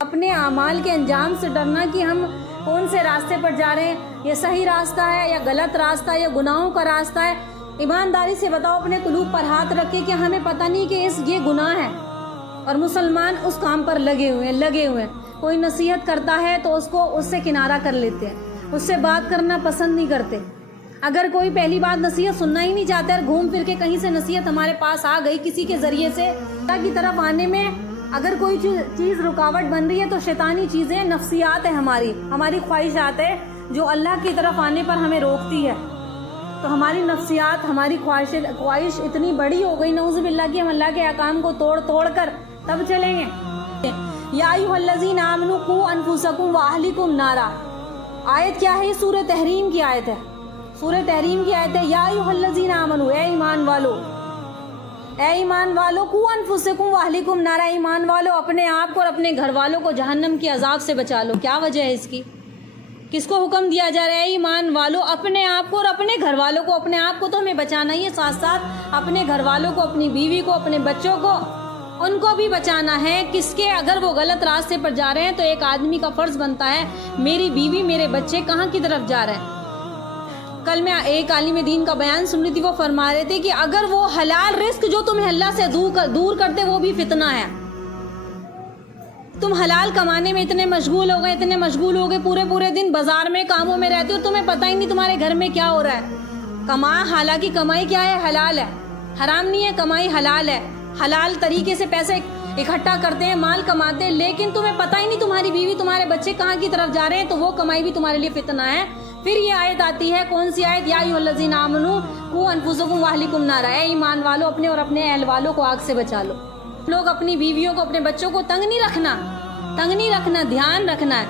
اپنے اعمال کے انجام سے ڈرنا کہ ہم کون سے راستے پر جا رہے ہیں، یہ صحیح راستہ ہے یا غلط راستہ ہے یا گناہوں کا راستہ ہے۔ ایمانداری سے بتاؤ، اپنے قلوب پر ہاتھ رکھ کے کہ ہمیں پتہ نہیں کہ یہ گناہ ہے، اور مسلمان اس کام پر لگے ہوئے ہیں۔ کوئی نصیحت کرتا ہے تو اس سے کنارہ کر لیتے ہیں، اس سے بات کرنا پسند نہیں کرتے۔ اگر کوئی پہلی بات نصیحت سننا ہی نہیں چاہتے اور گھوم پھر کے کہیں سے نصیحت ہمارے پاس آ گئی کسی کے ذریعے سے، اللہ کی طرف آنے میں اگر کوئی چیز رکاوٹ بن رہی ہے تو شیطانی چیزیں، نفسیات ہے، ہماری خواہشات ہے جو اللہ کی طرف آنے پر ہمیں روکتی ہے۔ تو ہماری نفسیات، ہماری خواہش اتنی بڑی ہو گئی نعوذ باللہ کہ ہم اللہ کے احکام کو توڑ کر تب چلیں گے۔ یا ایھا الذین آمنوا قوا انفسکم واہلکم نارا، آیت کیا ہے؟ سورہ تحریم کی آیت ہے، سورہ تحریم کی آیت ہے۔ یا ایھا الذین آمنوا، اے ایمان والو، قوا انفسکم واہلکم نارا، ایمان والو اپنے آپ کو اور اپنے گھر والوں کو جہنم کے عذاب سے بچا لو۔ کیا وجہ ہے اس کی؟ کس کو حکم دیا جا رہا ہے؟ ایمان والو اپنے آپ کو اور اپنے گھر والوں کو۔ اپنے آپ کو تو ہمیں بچانا ہی ہے، ساتھ ساتھ اپنے گھر والوں کو، اپنی بیوی کو، اپنے بچوں کو، ان کو بھی بچانا ہے۔ کس کے؟ اگر وہ غلط راستے پر جا رہے ہیں تو ایک آدمی کا فرض بنتا ہے، میری بیوی، میرے بچے کہاں کی طرف جا رہے ہیں۔ کل میں ایک عالم دین کا بیان سن رہی تھی، وہ فرما رہے تھے کہ اگر وہ حلال رزق جو تمہیں اللہ سے دور کرتے وہ بھی فتنہ ہے۔ تم حلال کمانے میں اتنے مشغول ہو گئے پورے دن بازار میں کاموں میں رہتے ہو، تمہیں پتہ ہی نہیں تمہارے گھر میں کیا ہو رہا ہے۔ حالانکہ کمائی کیا ہے؟ حلال ہے، حرام نہیں ہے، کمائی حلال ہے۔ حلال طریقے سے پیسے اکٹھا کرتے ہیں، مال کماتے ہیں، لیکن تمہیں پتہ ہی نہیں تمہاری بیوی، تمہارے بچے کہاں کی طرف جا رہے ہیں، تو وہ کمائی بھی تمہارے لیے فتنہ ہے۔ پھر یہ آیت آتی ہے، کون سی آیت؟ یا ایھا الذین آمنوا قوا انفسکم واہلکم نارا، اے ایمان والو اپنے اور اپنے اہل والوں کو آگ سے بچا لو۔ لوگ اپنی بیویوں کو، اپنے بچوں کو تنگ نہیں رکھنا، دھیان رکھنا ہے۔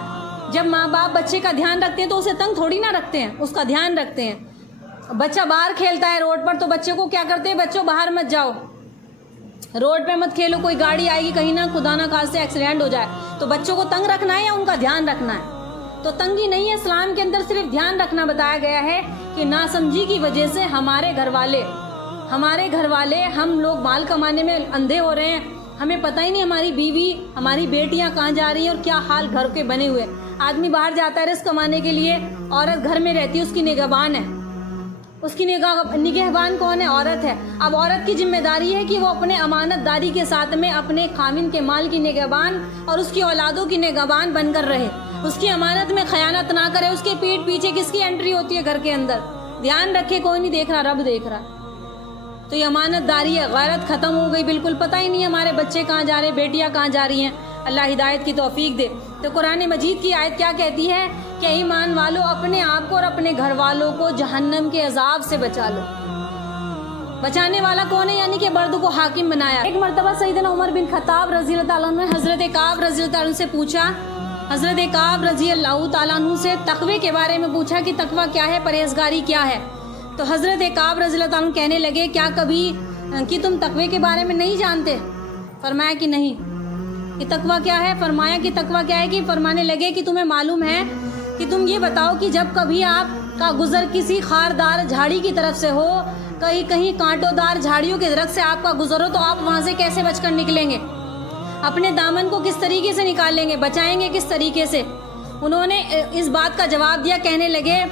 جب ماں باپ بچے کا دھیان رکھتے ہیں تو اسے تنگ تھوڑی نہ رکھتے ہیں، اس کا دھیان رکھتے ہیں۔ بچہ باہر کھیلتا ہے روڈ پر تو بچے کو کیا کرتے ہیں؟ بچوں باہر مت جاؤ، روڈ پہ مت کھیلو، کوئی گاڑی آئے گی، کہیں نہ خدا نہ خاصے ایکسیڈنٹ ہو جائے۔ تو بچوں کو تنگ رکھنا ہے یا ان کا دھیان رکھنا ہے؟ تو تنگی نہیں ہے، اسلام کے اندر صرف دھیان رکھنا بتایا گیا ہے کہ ناسمجھی کی وجہ سے ہمارے گھر والے ہم لوگ مال کمانے میں اندھے ہو رہے ہیں، ہمیں پتہ ہی نہیں ہماری بیوی، ہماری بیٹیاں کہاں جا رہی ہیں اور کیا حال گھر کے بنے ہوئے۔ آدمی باہر جاتا ہے رزق کمانے کے لیے، عورت گھر میں رہتی ہے، اس کی نگہبان ہے۔ اس کی نگہبان کون ہے؟ عورت ہے۔ اب عورت کی ذمہ داری ہے کہ وہ اپنے امانت داری کے ساتھ میں اپنے خاوند کے مال کی نگہبان اور اس کی اولادوں کی نگہبان بن کر رہے، اس کی امانت میں خیانت نہ کرے۔ اس کے پیٹ پیچھے کس کی انٹری ہوتی ہے گھر کے اندر؟ دھیان رکھے، کوئی نہیں دیکھ رہا، رب دیکھ رہا۔ تو یہ امانت داری ہے، غیرت ختم ہو گئی، بالکل پتہ ہی نہیں ہمارے بچے کہاں جا رہے، بیٹیاں کہاں جا رہی ہیں۔ اللہ ہدایت کی توفیق دے۔ تو قرآن مجید کی آیت کیا کہتی ہے کہ ایمان والو اپنے آپ کو اور اپنے گھر والوں کو جہنم کے عذاب سے بچا لو۔ بچانے والا کون ہے؟ یعنی کہ مرد کو حاکم بنایا۔ ایک مرتبہ سیدنا عمر بن خطاب رضی اللہ تعالیٰ عنہ نے حضرت کعب رضی اللہ تعالیٰ عنہ سے پوچھا، حضرت کعب رضی اللہ تعالیٰ عنہ سے تقوی کے بارے میں پوچھا کہ تقوی کیا ہے، پرہیزگاری کیا ہے۔ تو حضرت کعب رضی اللہ تعالیٰ عنہ کہنے لگے، کیا کبھی کہ تم تقوی کے بارے میں نہیں جانتے؟ فرمایا کہ نہیں۔ کہ تقوی کیا ہے؟ فرمایا کہ تقوی کیا ہے، کہ فرمانے لگے کہ تمہیں معلوم ہے کہ تم یہ بتاؤ کہ جب کبھی آپ کا گزر کسی خاردار جھاڑی کی طرف سے ہو، کہیں کانٹوں دار جھاڑیوں کے درخت سے آپ کا گزر ہو، تو آپ وہاں سے کیسے بچ کر نکلیں گے؟ اپنے دامن کو کس طریقے سے نکال لیں گے؟ بچائیں گے کس طریقے سے؟ انہوں نے اس بات کا جواب دیا، کہنے لگے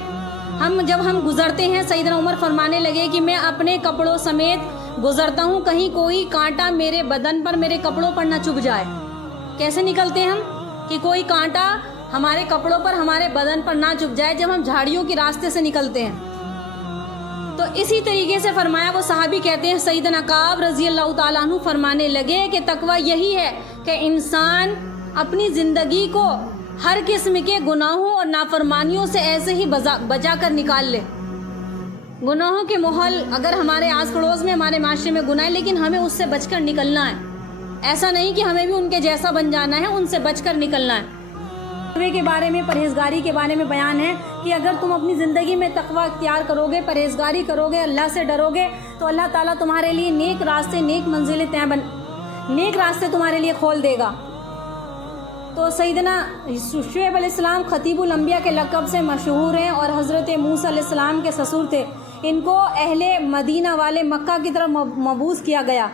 جب ہم گزرتے ہیں، سیدنا عمر فرمانے لگے کہ میں اپنے کپڑوں سمیت گزرتا ہوں، کہیں کوئی کانٹا میرے بدن پر، میرے کپڑوں پر نہ چبھ جائے۔ کیسے نکلتے ہیں ہم؟ کہ کوئی کانٹا ہمارے کپڑوں پر، ہمارے بدن پر نہ چبھ جائے جب ہم جھاڑیوں کے راستے سے نکلتے ہیں۔ تو اسی طریقے سے فرمایا، وہ صحابی کہتے ہیں سیدنا کعب رضی اللہ تعالیٰ عنہ فرمانے لگے کہ تقوی یہی ہے کہ انسان اپنی زندگی کو ہر قسم کے گناہوں اور نافرمانیوں سے ایسے ہی بچا کر نکال لے۔ گناہوں کے ماحول اگر ہمارے آس پڑوس میں، ہمارے معاشرے میں گناہ ہے، لیکن ہمیں اس سے بچ کر نکلنا ہے۔ ایسا نہیں کہ ہمیں بھی ان کے جیسا بن جانا ہے، ان سے بچ کر نکلنا ہے۔ تقوی کے بارے میں، پرہیزگاری کے بارے میں بیان ہے کہ اگر تم اپنی زندگی میں تقوی اختیار کرو گے، پرہیزگاری کرو گے، اللہ سے ڈرو گے، تو اللہ تعالیٰ تمہارے لیے نیک راستے، نیک منزلیں نیک راستے تمہارے لیے کھول دے گا۔ تو سیدنا شعیب علیہ السلام خطیب الانبیاء کے لقب سے مشہور ہیں، اور حضرت موسیٰ علیہ السلام کے سسر تھے۔ ان کو اہل مدینہ والے مکہ کی طرف مبعوث کیا گیا۔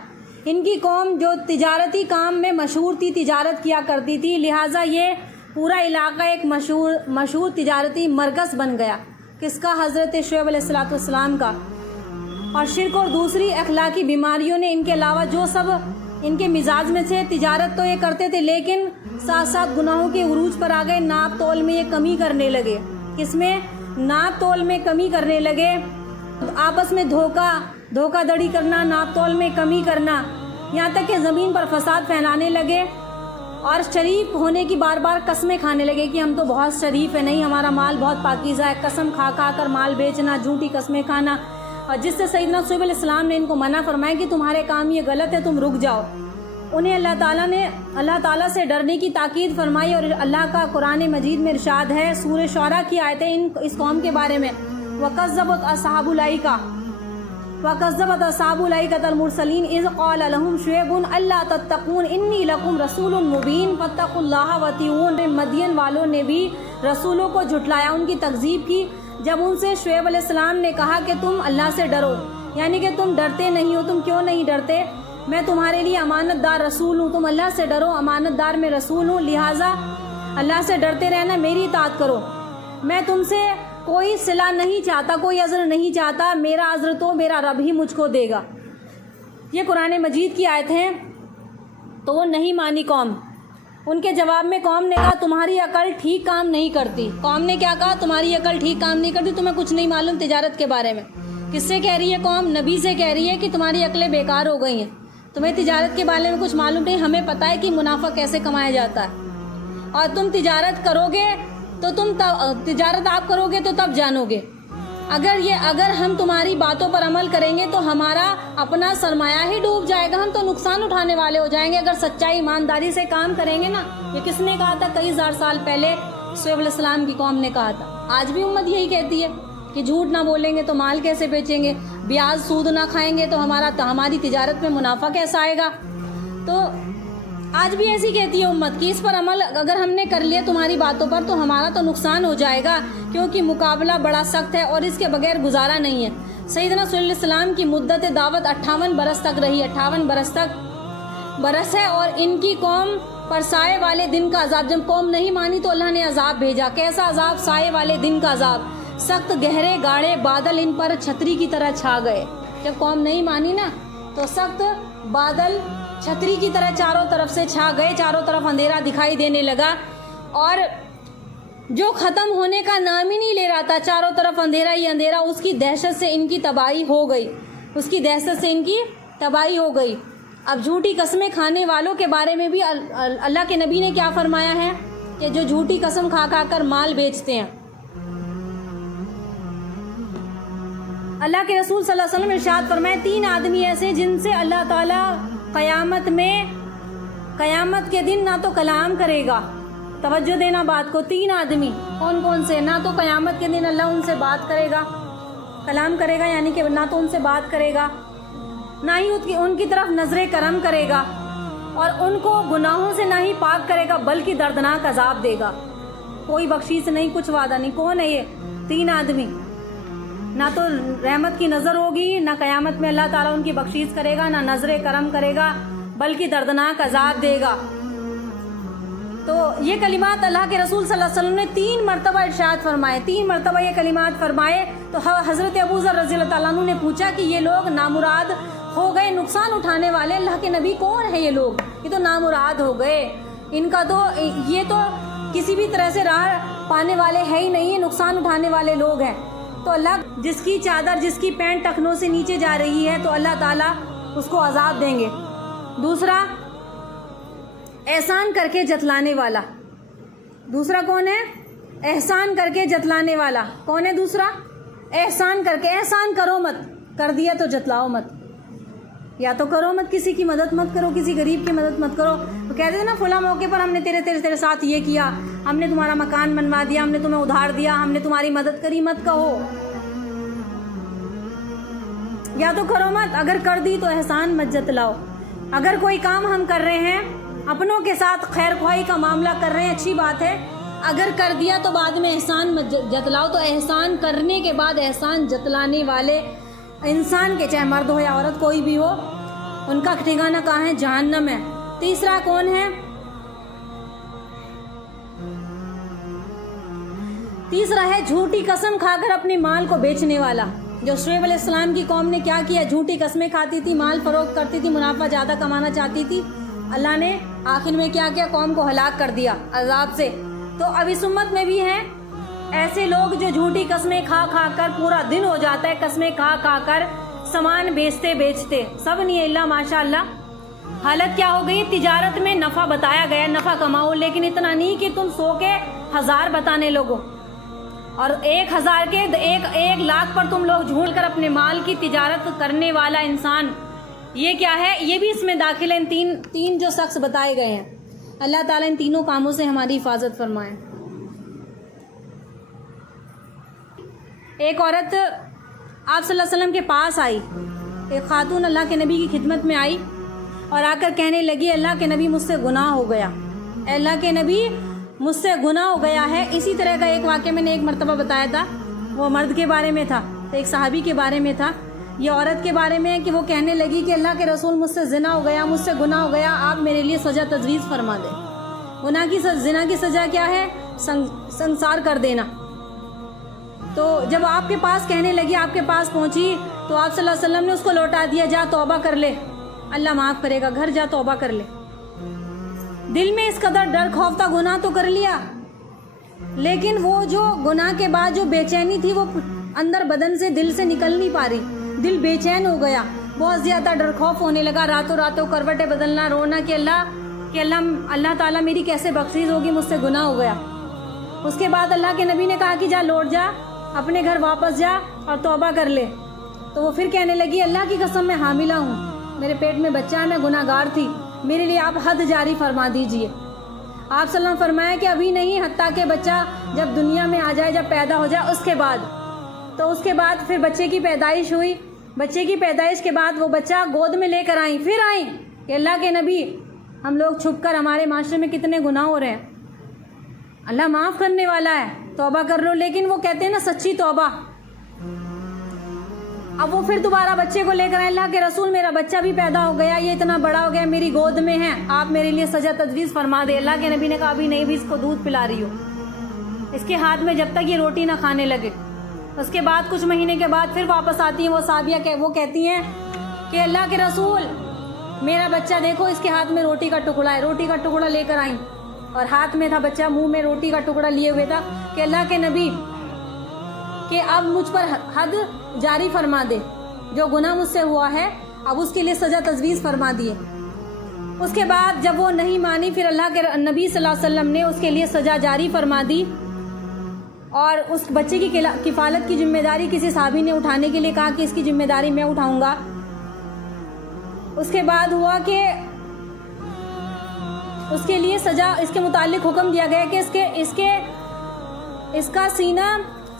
ان کی قوم جو تجارتی کام میں مشہور تھی، تجارت کیا کرتی تھی، لہٰذا یہ پورا علاقہ ایک مشہور تجارتی مرکز بن گیا. کس کا؟ حضرت شعیب علیہ السلام کا. اور شرک اور دوسری اخلاقی بیماریوں نے ان کے علاوہ جو سب ان کے مزاج میں سے، تجارت تو یہ کرتے تھے لیکن ساتھ ساتھ گناہوں کے عروج پر آ گئے. ناپ تول میں یہ کمی کرنے لگے. کس میں؟ ناپ تول میں کمی کرنے لگے. آپس میں دھوکہ دڑی کرنا، ناپ تول میں کمی کرنا، یہاں تک کہ زمین پر فساد پھیلانے لگے. اور شریف ہونے کی بار بار قسمیں کھانے لگے کہ ہم تو بہت شریف ہیں، نہیں ہمارا مال بہت پاکیزہ ہے. قسم کھا کر مال بیچنا، جھوٹی قسمیں کھانا. اور جس سے سیدنا شعیب علیہ السلام نے ان کو منع فرمایا کہ تمہارے کام یہ غلط ہے، تم رک جاؤ. انہیں اللہ تعالیٰ سے ڈرنے کی تاکید فرمائی. اور اللہ کا قرآن مجید میں ارشاد ہے، سورہ شعراء کی آیتیں اس قوم کے بارے میں، وَكَذَّبَتْ أَصْحَابُ الْأَيْكَةِ الْمُرْسَلِينَ إِذْ قَالَ لَهُمْ شُعَيْبٌ أَلَّا تَتَّقُونَ إِنِّي لَكُمْ رَسُولٌ مُّبِينٌ فَاتَّقُوا اللَّهَ وَأَطِيعُونِ. مدین والوں نے بھی رسولوں کو جھٹلایا، ان کی تکذیب کی. جب ان سے شعیب علیہ السلام نے کہا کہ تم اللہ سے ڈرو، یعنی کہ تم ڈرتے نہیں ہو. تم کیوں نہیں ڈرتے؟ میں تمہارے لیے امانت دار رسول ہوں. تم اللہ سے ڈرو، امانت دار میں رسول ہوں، لہٰذا اللہ سے ڈرتے رہنا، میری اطاعت کرو. میں تم سے کوئی صلہ نہیں چاہتا، کوئی عذر نہیں چاہتا. میرا عذر تو میرا رب ہی مجھ کو دے گا. یہ قرآن مجید کی آیت ہیں. تو وہ نہیں مانی قوم. ان کے جواب میں قوم نے کہا تمہاری عقل ٹھیک کام نہیں کرتی. قوم نے کیا کہا؟ تمہاری عقل ٹھیک کام نہیں کرتی، تمہیں کچھ نہیں معلوم تجارت کے بارے میں. کس سے کہہ رہی ہے قوم؟ نبی سے کہہ رہی ہے کہ تمہاری عقلیں بیکار ہو گئی ہیں، تمہیں تجارت کے بارے میں کچھ معلوم نہیں. ہمیں پتہ ہے کہ منافع کیسے کمایا جاتا ہے، اور تم تجارت کرو گے تو تجارت آپ کرو گے تو تب جانو گے. اگر ہم تمہاری باتوں پر عمل کریں گے تو ہمارا اپنا سرمایہ ہی ڈوب جائے گا، ہم تو نقصان اٹھانے والے ہو جائیں گے. اگر سچائی ایمانداری سے کام کریں گے نا. یہ کس نے کہا تھا؟ کئی ہزار سال پہلے شعیب علیہ السلام کی قوم نے کہا تھا. آج بھی امت یہی کہتی ہے کہ جھوٹ نہ بولیں گے تو مال کیسے بیچیں گے، بیاج سود نہ کھائیں گے تو ہماری تجارت میں منافع کیسا آئے گا. تو آج بھی ایسی کہتی ہے امت کہ اس پر عمل اگر ہم نے کر لیا تمہاری باتوں پر تو ہمارا تو نقصان ہو جائے گا، کیونکہ مقابلہ بڑا سخت ہے اور اس کے بغیر گزارا نہیں ہے. سیدنا صلی اللہ علیہ وسلم کی مدت دعوت 58 برس تک رہی. 58 برس ہے. اور ان کی قوم پر سائے والے دن کا عذاب، جب قوم نہیں مانی تو اللہ نے عذاب بھیجا. کیسا عذاب؟ سائے والے دن کا عذاب. سخت گہرے گاڑے بادل ان پر چھتری کی طرح چھا گئے. جب قوم نہیں مانی نا تو سخت بادل چھتری کی طرح چاروں طرف سے چھا گئے. چاروں طرف اندھیرا دکھائی دینے لگا اور جو ختم ہونے کا نام ہی نہیں لے رہا تھا، چاروں طرف اندھیرا ہی اندھیرا. اس کی دہشت سے ان کی تباہی ہو گئی. اب جھوٹی قسمیں کھانے والوں کے بارے میں بھی اللہ کے نبی نے کیا فرمایا ہے کہ جو جھوٹی قسم کھا کر مال بیچتے ہیں. اللہ کے رسول صلی اللہ علیہ وسلم نے ارشاد فرمایا 3 آدمی ایسے جن سے اللہ تعالیٰ قیامت کے دن نہ تو کلام کرے گا. توجہ دینا بات کو. 3 آدمی کون سے؟ نہ تو قیامت کے دن اللہ ان سے بات کرے گا، کلام کرے گا، یعنی کہ نہ تو ان سے بات کرے گا، نہ ہی ان کی طرف نظر کرم کرے گا، اور ان کو گناہوں سے نہ ہی پاک کرے گا بلکہ دردناک عذاب دے گا. کوئی بخشش نہیں، کچھ وعدہ نہیں. کون ہے یہ 3 آدمی؟ نہ تو رحمت کی نظر ہوگی، نہ قیامت میں اللہ تعالیٰ ان کی بخشش کرے گا، نہ نظر کرم کرے گا بلکہ دردناک عذاب دے گا. تو یہ کلمات اللہ کے رسول صلی اللہ علیہ وسلم نے 3 مرتبہ ارشاد فرمائے. 3 مرتبہ یہ کلمات فرمائے. تو حضرت ابو ذر رضی اللہ تعالیٰ عنہ نے پوچھا کہ یہ لوگ نامراد ہو گئے، نقصان اٹھانے والے. اللہ کے نبی کون ہے یہ لوگ؟ یہ تو نامراد ہو گئے. ان کا تو یہ تو کسی بھی طرح سے راہ پانے والے ہے ہی نہیں، نقصان اٹھانے والے لوگ ہیں. تو اللہ جس کی چادر، جس کی پینٹ ٹخنوں سے نیچے جا رہی ہے تو اللہ تعالیٰ اس کو عذاب دیں گے. دوسرا، احسان کر کے جتلانے والا. دوسرا کون ہے؟ احسان کر کے جتلانے والا. کون ہے دوسرا؟ احسان کر کے. احسان کرو مت، کر دیا تو جتلاؤ مت. یا تو کرو مت، کسی کی مدد مت کرو، کسی غریب کی مدد مت کرو. تو کہتے ہیں نا فلاں موقع پر ہم نے تیرے ساتھ یہ کیا، ہم نے تمہارا مکان بنوا دیا، ہم نے تمہیں ادھار دیا، ہم نے تمہاری مدد کری. مت کہو. یا تو کرو مت، اگر کر دی تو احسان مت جتلاؤ. اگر کوئی کام ہم کر رہے ہیں، اپنوں کے ساتھ خیر خواہی کا معاملہ کر رہے ہیں، اچھی بات ہے. اگر کر دیا تو بعد میں احسان مت جتلاؤ. تو احسان کرنے کے بعد احسان جتلانے والے انسان کے، چاہے مرد ہو یا عورت کوئی بھی ہو، ان کا ٹھکانہ کہاں ہے؟ جہنم ہے۔ تیسرا کون ہے؟ تیسرا ہے جھوٹی قسم کھا کر اپنے مال کو بیچنے والا۔ جو شعیب علیہ السلام کی قوم نے کیا کیا؟ جھوٹی قسمیں کھاتی تھی، مال فروخت کرتی تھی، منافع زیادہ کمانا چاہتی تھی۔ اللہ نے آخر میں کیا کیا؟ قوم کو ہلاک کر دیا عذاب سے۔ تو اب اس امت میں بھی ہیں ایسے لوگ جو جھوٹی قسمیں کھا کھا کر پورا دن ہو جاتا ہے قسمیں کھا کھا کر سامان بیچتے سب نہیں اللہ ماشاء اللہ۔ حالت کیا ہو گئی؟ تجارت میں نفع بتایا گیا، نفع کماؤ، لیکن اتنا نہیں کہ تم 100 کے 1000 بتانے لوگوں، اور 1000 کے 1 لاکھ پر تم لوگ جھوٹ کر اپنے مال کی تجارت کرنے والا انسان، یہ کیا ہے؟ یہ بھی اس میں داخل ہے۔ ان تین جو شخص بتائے گئے ہیں، اللہ تعالیٰ ان تینوں کاموں سے ہماری حفاظت فرمائے۔ ایک عورت آپ صلی اللہ علیہ وسلم کے پاس آئی، ایک خاتون اللہ کے نبی کی خدمت میں آئی اور آ کر کہنے لگی اللہ کے نبی مجھ سے گناہ ہو گیا، اے اللہ کے نبی مجھ سے گناہ ہو گیا ہے۔ اسی طرح کا ایک واقعہ میں نے ایک مرتبہ بتایا تھا، وہ مرد کے بارے میں تھا، تو ایک صحابی کے بارے میں تھا۔ یہ عورت کے بارے میں ہے کہ وہ کہنے لگی کہ اللہ کے رسول مجھ سے زنا ہو گیا، مجھ سے گناہ ہو گیا، آپ میرے لیے سزا تجویز فرما دیں۔ زنا کی سزا کیا ہے؟ سنسار کر دینا۔ تو جب آپ کے پاس کہنے لگی، آپ کے پاس پہنچی، تو آپ صلی اللہ علیہ وسلم نے اس کو لوٹا دیا، جا توبہ کر لے، اللہ معاف کرے گا، گھر جا توبہ کر لے۔ دل میں اس قدر ڈر خوف تھا، گناہ تو کر لیا، لیکن وہ جو گناہ کے بعد جو بے چینی تھی وہ اندر بدن سے دل سے نکل نہیں پا رہی، دل بے چین ہو گیا، بہت زیادہ ڈر خوف ہونے لگا، راتوں کروٹیں بدلنا، رونا کہ اللہ تعالیٰ میری کیسے بخشش ہوگی، مجھ سے گناہ ہو گیا۔ اس کے بعد اللہ کے نبی نے کہا کہ جا لوٹ جا، اپنے گھر واپس جا اور توبہ کر لے۔ تو وہ پھر کہنے لگی اللہ کی قسم میں حاملہ ہوں، میرے پیٹ میں بچہ ہے، میں گناہ گار تھی، میرے لیے آپ حد جاری فرما دیجئے۔ آپ صلی اللہ علیہ وسلم فرمایا کہ ابھی نہیں، حتیٰ کہ بچہ جب دنیا میں آ جائے، جب پیدا ہو جائے، اس کے بعد۔ تو اس کے بعد پھر بچے کی پیدائش ہوئی، بچے کی پیدائش کے بعد وہ بچہ گود میں لے کر آئیں، پھر آئیں کہ اللہ کے نبی ہم لوگ چھپ کر ہمارے معاشرے میں کتنے گناہ ہو رہے ہیں، اللہ معاف کرنے والا ہے، توبہ کر لو۔ لیکن وہ کہتے ہیں نا سچی توبہ۔ اب وہ پھر دوبارہ بچے کو لے کر آئے، اللہ کے رسول میرا بچہ بھی پیدا ہو گیا، یہ اتنا بڑا ہو گیا، میری گود میں ہے، آپ میرے لیے سزا تجویز فرما دے۔ اللہ کے نبی نے کہا ابھی نہیں، بھی اس کو دودھ پلا رہی ہو، اس کے ہاتھ میں جب تک یہ روٹی نہ کھانے لگے۔ اس کے بعد کچھ مہینے کے بعد پھر واپس آتی ہیں وہ صحابیہ کہ وہ کہتی ہیں کہ اللہ کے رسول میرا بچہ دیکھو، اس کے ہاتھ میں روٹی کا ٹکڑا ہے، روٹی کا ٹکڑا لے کر آئیں، اور ہاتھ میں تھا بچہ، منہ میں روٹی کا ٹکڑا لیے ہوئے تھا کہ اللہ کے نبی کہ اب مجھ پر حد جاری فرما دے، جو گناہ مجھ سے ہوا ہے اب اس کے لیے سزا تجویز فرما دیے۔ اس کے بعد جب وہ نہیں مانی، پھر اللہ کے نبی صلی اللہ علیہ وسلم نے اس کے لیے سزا جاری فرما دی، اور اس بچے کی کفالت کی ذمہ داری کسی صحابی نے اٹھانے کے لیے کہا کہ اس کی ذمہ داری میں اٹھاؤں گا۔ اس کے بعد ہوا کہ اس کے لیے سزا، اس کے متعلق حکم دیا گیا کہ اس کا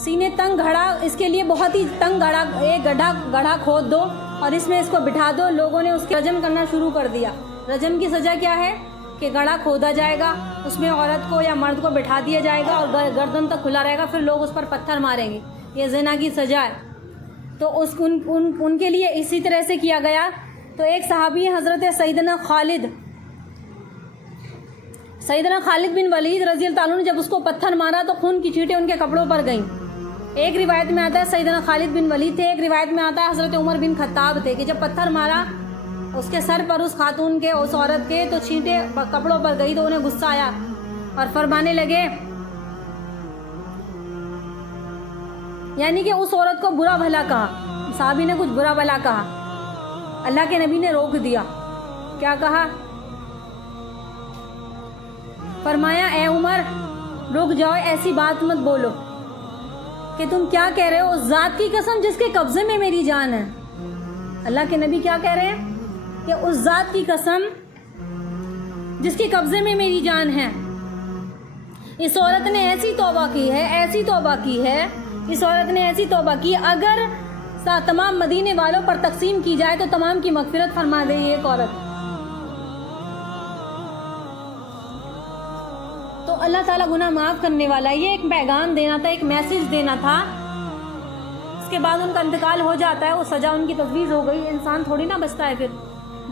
سینے تنگ گھڑا، اس کے لیے بہت ہی تنگ گھڑا، ایک گڑھا کھود دو اور اس میں اس کو بٹھا دو۔ لوگوں نے اس کے رجم کرنا شروع کر دیا۔ رجم کی سزا کیا ہے کہ گڑھا کھودا جائے گا، اس میں عورت کو یا مرد کو بٹھا دیا جائے گا اور گردن تک کھلا رہے گا، پھر لوگ اس پر پتھر ماریں گے، یہ زنا کی سزا ہے۔ تو ان کے لیے اسی طرح سے کیا گیا۔ تو ایک صحابی حضرت سیدنا خالد بن ولید رضی اللہ عنہ نے جب اس کو پتھر مارا تو خون کی چھینٹیں ان کے کپڑوں پر گئیں۔ ایک روایت میں آتا ہے سیدنا خالد بن ولید تھے، ایک روایت میں آتا ہے حضرت عمر بن خطاب تھے کہ جب پتھر مارا اس کے سر پر، اس خاتون کے، اس عورت کے، تو چھینٹیں کپڑوں پر گئی تو انہیں غصہ آیا اور فرمانے لگے، یعنی کہ اس عورت کو برا بھلا کہا، صحابی نے کچھ برا بھلا کہا، اللہ کے نبی نے روک دیا۔ کیا کہا؟ فرمایا اے عمر رک جاؤ، ایسی بات مت بولو کہ تم کیا کہہ رہے ہو، اس ذات کی قسم جس کے قبضے میں میری جان ہے۔ اللہ کے نبی کیا کہہ رہے ہیں کہ اس ذات کی قسم جس کے قبضے میں میری جان ہے، اس عورت نے ایسی توبہ کی ہے، ایسی توبہ کی ہے، اس عورت نے ایسی توبہ کی، اگر تمام مدینے والوں پر تقسیم کی جائے تو تمام کی مغفرت فرما دے ایک عورت۔ تو اللہ تعالیٰ گناہ معاف کرنے والا ہے۔ یہ ایک پیغام دینا تھا، ایک میسج دینا تھا۔ اس کے بعد ان کا انتقال ہو جاتا ہے، وہ سزا ان کی تجویز ہو گئی، انسان تھوڑی نہ بچتا ہے پھر